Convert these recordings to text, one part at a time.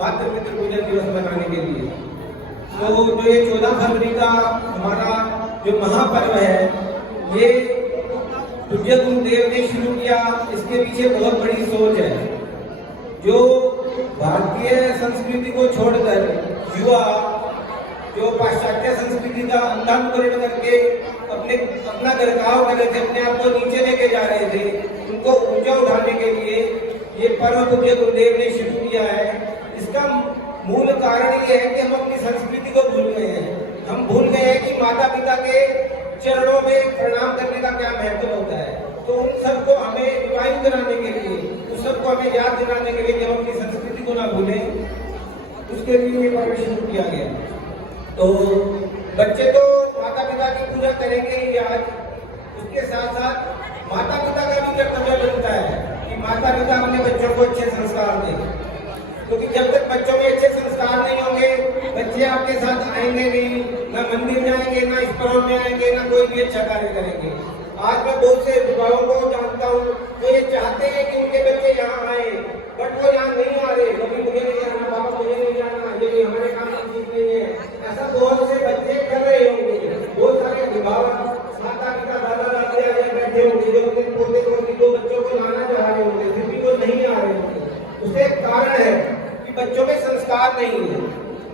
मातृपितृ पूजन दिवस मनाने के लिए। तो जो ये 14 फरवरी का हमारा जो महापर्व है, ये पूज्य गुरुदेव ने शुरू किया। इसके पीछे बहुत बड़ी सोच है। जो भारतीय संस्कृति को छोड़कर युवा जो पाश्चात्य संस्कृति का अंधानुकरण करके अपना गरकाव कर रहे थे, अपने आप को नीचे लेके जा रहे थे, उनको ऊंचा उठाने के लिए ये पर्व पूज्य गुरुदेव ने शुरू किया है। इसका मूल कारण ये है कि हम अपनी संस्कृति को भूल गए हैं। हम भूल गए हैं कि माता पिता के चरणों में प्रणाम करने का क्या महत्व होता है। तो उन सबको हमें रिवाइव कराने के लिए, उन सबको हमें याद दिलाने के लिए कि हम अपनी संस्कृति को ना भूलें, उसके लिए ये पर्व शुरू किया गया। तो बच्चे तो माता पिता की पूजा करेंगे ही आज, उसके साथ साथ माता पिता का भी कर्तव्य बनता है कि माता पिता अपने बच्चों को अच्छे संस्कार दें। क्योंकि जब तक बच्चों में अच्छे संस्कार नहीं होंगे, बच्चे आपके साथ आएंगे नहीं, ना मंदिर जाएंगे, ना इस पर्व में आएंगे, ना कोई भी अच्छा कार्य करेंगे। आज मैं बहुत से अभिभावकों को जानता हूँ तो ये चाहते हैं कि उनके बच्चे यहाँ आए, बट वो यहाँ नहीं आ रहे। कभी मुझे नहीं जाना, पापा मुझे नहीं जाना, ये हमारे काम की चीज नहीं है। ऐसा बहुत से बच्चे कर रहे होंगे। बहुत सारे अभिभावक, माता पिता, दादा दादी बैठे होंगे जो अपने पोते पोती को बच्चों को लाना चाह रहे होंगे, फिर भी वो नहीं आ रहे होंगे। उससे एक कारण है कि बच्चों में संस्कार नहीं है।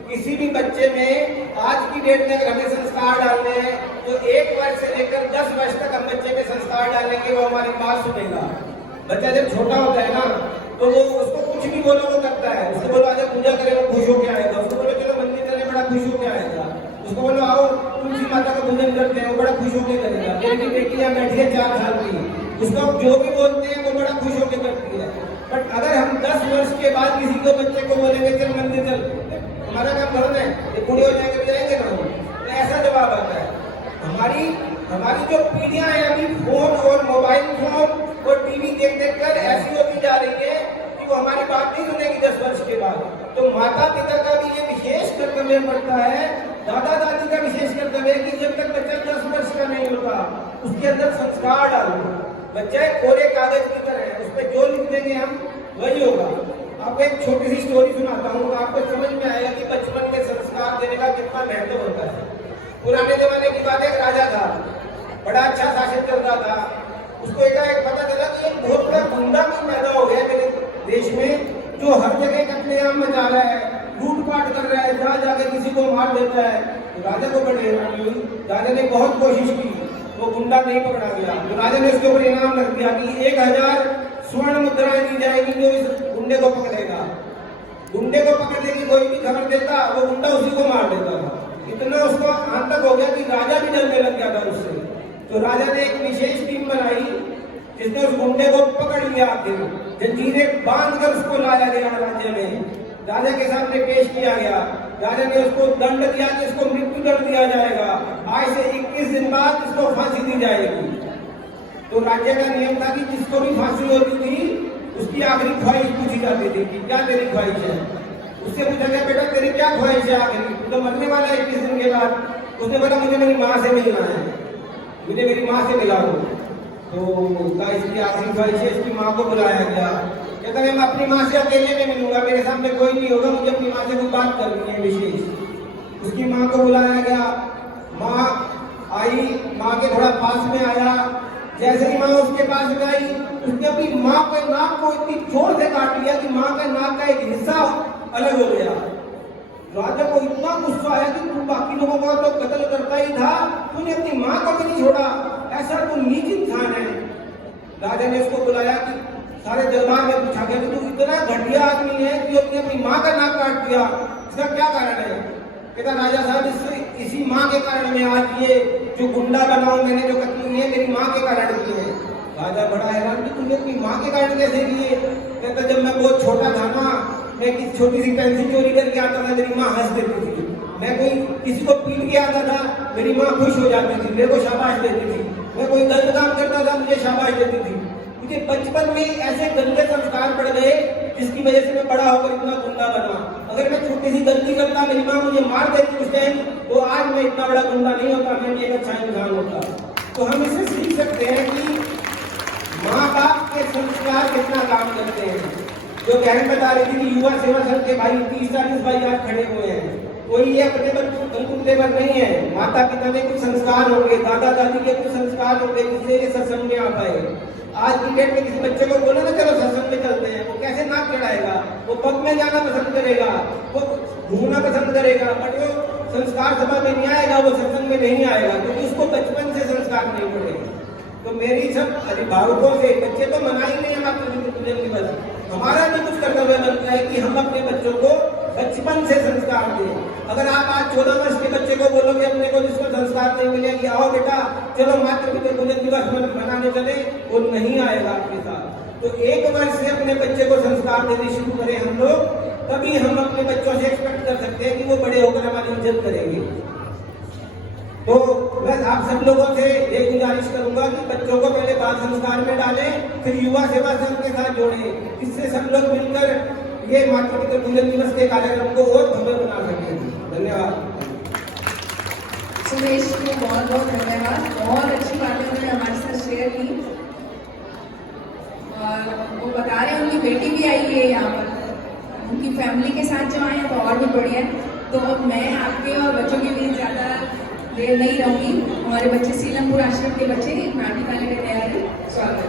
किसी भी बच्चे में आज की डेट में अगर हमें संस्कार डालने हैं तो 1 वर्ष से लेकर 10 वर्ष तक हम बच्चे में संस्कार डालेंगे, वो हमारी बात सुनेगा। बच्चा जब छोटा होता है ना तो वो उसको कुछ भी बोलो वो करता है। उसको बोलो आज पूजा करे, वो खुश होकर आएगा। उसको बोलो चलो मंदिर चले, बड़ा खुश होकर आएगा। उसको बोलो आओ तुलसी माता का पूजन करते हैं, वो बड़ा खुश होकर करेगा। मेरी बेटी यहाँ बैठी है 4 साल की, उसको जो भी बोलते हैं वो बड़ा खुश होकर करती है। बट अगर हम 10 वर्ष के बाद किसी को बच्चे को बोलेंगे चल मंदिर चल, हमारा काम करो ना, ये बूढ़े हो जाएंगे तो जाएंगे ना, तो ऐसा जवाब आता है। हमारी जो पीढ़ियां हैं अभी फोन और मोबाइल फोन और टीवी देख देख कर ऐसी होती जा रही है कि वो हमारी बात नहीं सुनेगी 10 वर्ष के बाद। तो माता पिता का भी ये विशेष कर्तव्य पड़ता है, दादा दादी का विशेष कर्तव्य है कि जब तक बच्चा 10 वर्ष का नहीं होता उसके अंदर संस्कार डालो। बच्चा एक कोरे कागज की तरह है, उस पर जो लिख देंगे हम वही होगा। आपको एक छोटी सी स्टोरी सुनाता हूँ, आपको समझ में आएगा कि बचपन में संस्कार देने का कितना महत्व होता है। पुराने जमाने की बात है, एक राजा था, बड़ा अच्छा शासन चल रहा था। उसको एकाएक पता चला कि एक बहुत बड़ा गुंडा भी पैदा हो गया मेरे देश में, जो हर जगह कत्लेआम मचा रहा है, लूटपाट कर रहा है, जहाँ जाकर किसी को मार देता है। तो राजा को बड़ी हैरानी हुई। राजा ने बहुत कोशिश की, वो गुंडा नहीं पकड़ा गया। तो राजा ने उसके ऊपर इनाम रख दिया कि 1000 स्वर्ण मुद्राएं दी जाएगी जो इस गुंडे को पकड़ेगा। गुंडे को पकड़ने की कोई भी खबर देता, वो गुंडा उसी को मार देता था। इतना उसको आतंक हो गया कि राजा भी डरने लग गया था उससे। तो राजा ने एक विशेष टीम बनाई जिसने उस गुंडे को पकड़ लिया, आखिर जंजीरें बांधकर उसको लाया गया राज्य में, राजा के सामने पेश किया गया। राजा ने उसको दंड दिया कि इसको मृत्यु दंड दिया जाएगा, आज से 21 दिन बाद इसको फांसी दी जाएगी। तो राज्य का नियम था कि जिसको भी फांसी होती थी उसकी आखिरी ख्वाहिश पूछी जाती थी कि क्या तेरी ख्वाहिश है। उससे पूछा गया बेटा तेरी क्या ख्वाहिश है आखिरी, तो मरने वाला है 21 दिन के बाद। उसने बोला मुझे मेरी माँ से मिलना है, मुझे मेरी माँ से मिला दो। तो कहा इसकी आखिरी ख्वाहिश है। इसकी माँ को बुलाया गया, कहता मैं अपनी माँ से अकेले में मिलूंगा, मेरे सामने कोई नहीं होगा, मुझे अपनी माँ से कोई बात करनी है विशेष। उसकी माँ को बुलाया गया, माँ आई, माँ के थोड़ा पास में आया। जैसे ही माँ उसके पास में आई, उसने अपनी माँ के नाक को इतनी जोर से काट लिया कि माँ का नाक का एक हिस्सा अलग हो गया। राजा को इतना गुस्सा आया कि तू बाकी लोगों का तो कत्ल करता ही था, तूने अपनी माँ को भी नहीं छोड़ा, ऐसा तू नीच इंसान है। राजा ने उसको बुलाया कि सारे दरबार में पूछा गया कि तू इतना घटिया आदमी है कि उसने अपनी माँ का नाक काट दिया, इसका क्या कारण है। कहता राजा साहब इसी माँ के कारण मैं आज ये जो गुंडा बनाऊं, मैंने जो कत्ल किए मेरी माँ के कारण किए। राजा बड़ा हैरान कि तुमने अपनी माँ के कारण कैसे किए। कहता जब मैं बहुत छोटा था ना, मैं किसी छोटी सी पेंसिल चोरी करके आता था, मेरी माँ हंस देती थी। मैं कोई किसी को पीट के आता था, मेरी माँ खुश हो जाती थी, मेरे को शाबाश देती थी। मैं कोई गलत काम करता था, मुझे शाबाश देती थी। मुझे बचपन में ऐसे गंदे संस्कार पड़ गए जिसकी वजह से मैं बड़ा होकर इतना गुंडा बना। अगर मैं छोटी सी गलती करता, मेरी माँ मुझे मार देती उस टाइम, तो आज मैं इतना बड़ा गुंडा नहीं होता, मैं भी एक अच्छा इंसान होता। तो हम इसे सीख सकते हैं कि माँ बाप के संस्कार कितना काम करते हैं। जो बहन बता रही थी कि युवा सेवा संघ के भाई 30-40 भाई आज खड़े हुए हैं, कोई ये अपने बंधुदेवर नहीं है। माता पिता के कुछ संस्कार होंगे, दादा दादी के कुछ संस्कार होंगे, जिससे ये सत्संग में आ पाए। आज की डेट में किसी बच्चे को बोलो ना चलो सत्संग में चलते हैं, वो कैसे नाक चढ़ाएगा, वो पब में जाना पसंद करेगा, वो घूमना पसंद करेगा, बट वो संस्कार सभा में नहीं आएगा, वो सत्संग में नहीं आएगा, क्योंकि उसको बचपन से संस्कार नहीं पड़ेगा। तो मेरी सब अभिभावकों से, बच्चे तो मना ही नहीं है मातृ दिवस, हमारा भी कुछ कर्तव्य बनता है कि हम अपने बच्चों को बचपन से संस्कार दें। अगर आप आज 14 वर्ष के बच्चे को बोलोगे अपने को जिसको संस्कार नहीं मिले कि आओ बेटा चलो मातृ पूजन दिवस मनाने चले, वो नहीं आएगा आपके साथ। तो 1 वर्ष से अपने बच्चे को संस्कार देने शुरू करें हम लोग, तभी हम अपने बच्चों से एक्सपेक्ट कर सकते हैं कि वो बड़े होकर हमारी इज्जत करेंगे। तो बस आप सब लोगों से एक गुजारिश करूंगा कि बच्चों को पहले बाल संस्कार में डालें, फिर युवा सेवा संघ के साथ जोड़ें, इससे सब लोग मिलकर ये मातृ पूजन दिवस के कार्यक्रम को और भव्य बना सकेंगे। धन्यवाद। सुरेश को बहुत बहुत धन्यवाद, बहुत अच्छी बातें उन्होंने हमारे साथ शेयर की। और वो बता रहे हैं उनकी बेटी भी आई है यहाँ पर, उनकी फैमिली के साथ जो आए हैं तो और भी बढ़िया है। तो अब मैं आपके और बच्चों के लिए ज़्यादा देर नहीं रहूँगी। हमारे बच्चे सीलमपुर आश्रम के बच्चे नाटी गाने में तैयार है। स्वागत।